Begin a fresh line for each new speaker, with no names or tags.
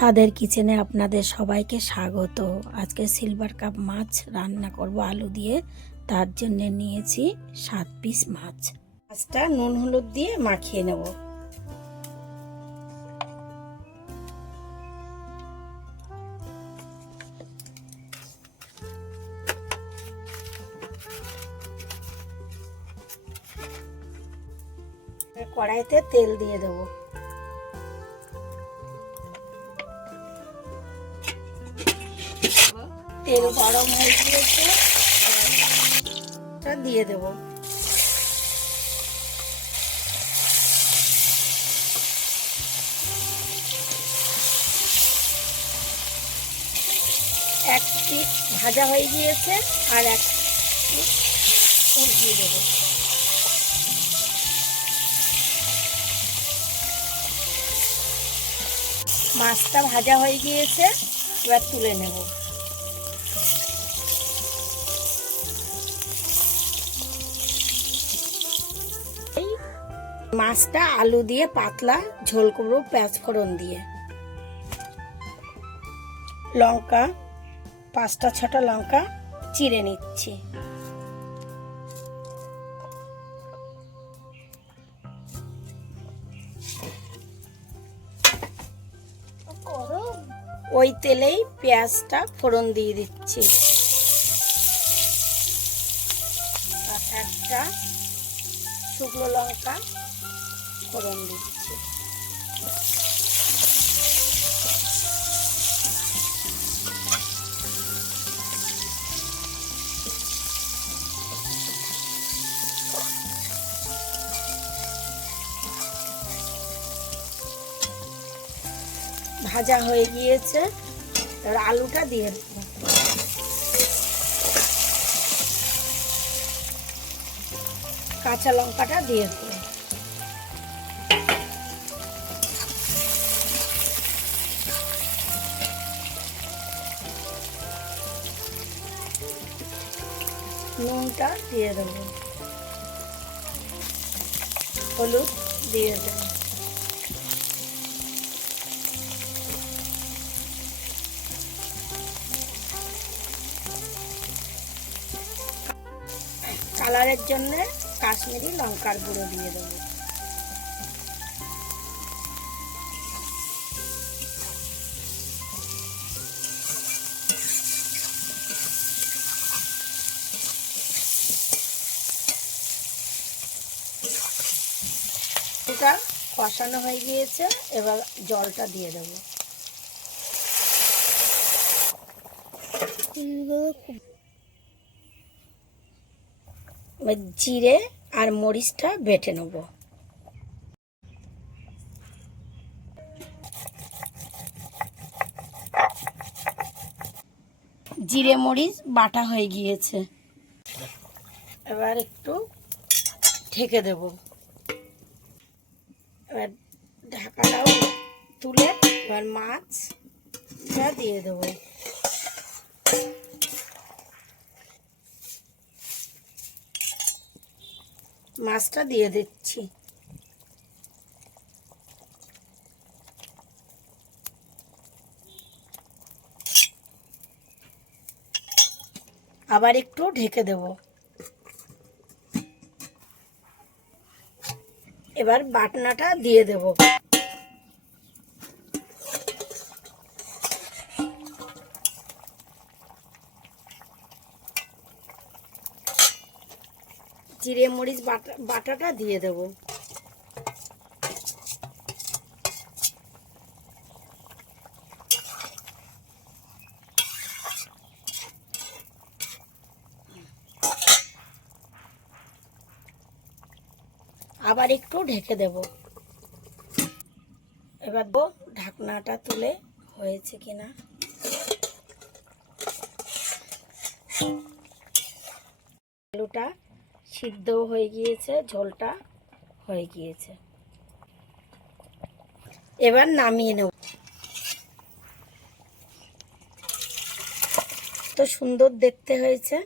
স্বাদের কিচেনে আপনাদের সবাইকে স্বাগত। আজকে সিলভার কাপ মাছ রান্না করব আলু দিয়ে। তার জন্য নিয়েছি সাত পিস মাছ। মাছটা নুন হলুদ দিয়ে মাখিয়ে নেব। কড়াইতে তেল দিয়ে দেবো। তেল গরম হয়ে গিয়েছে। দিয়ে দেব। এক ভাজা হয়ে গিয়েছে আর এক পিঠ উল্টিয়ে দেব। মাছটা ভাজা হয়ে গিয়েছে, এবার তুলে নেব। মাছটা আলু দিয়ে পাতলা ঝোল করব পেঁয়াজ ফোড়ন দিয়ে। লঙ্কা, পাঁচটা ছটা লঙ্কা চিড়ে নিচ্ছি। ওই তেলেই পেঁয়াজটা ফোড়ন দিয়ে দিচ্ছি। শুকনো লঙ্কা ফোড়ন দিচ্ছি। ভাজা হয়ে গিয়েছে। এবার আলুটা দিয়ে কাঁচা লঙ্কাটা দিয়ে দেবো। নুনটা দিয়ে দেব। হলুদ দিয়ে দেব। কালারের জন্যে কাশ্মীরি লঙ্কার গুঁড়ো দিয়ে দেবো। এটা কষানো হয়ে গিয়েছে, এবার জলটা দিয়ে দেবো। জিরে আর মরিচটা বেটে নেব। জিরে, মরিচ বাটা হয়ে গিয়েছে। এবার একটু ঢেকে দেব। এবার ঢাকাটাও তুলে এবার মাছটা দিয়ে দেবো। মাছটা দিয়ে দিচ্ছি। আবার একটু ঢেকে দেব। এবার বাটনাটা দিয়ে দেব। জিরে মরিচ বাটা বাটাটা দিয়ে দেব। আবার একটু ঢেকে দেব। এবার ঢাকনাটা তুলে হয়েছে কিনা। আলুটা সিদ্ধ হয়ে গিয়েছে, ঝোলটা হয়ে গিয়েছে। এবার নামিয়ে নেব। তো সুন্দর দেখতে হয়েছে।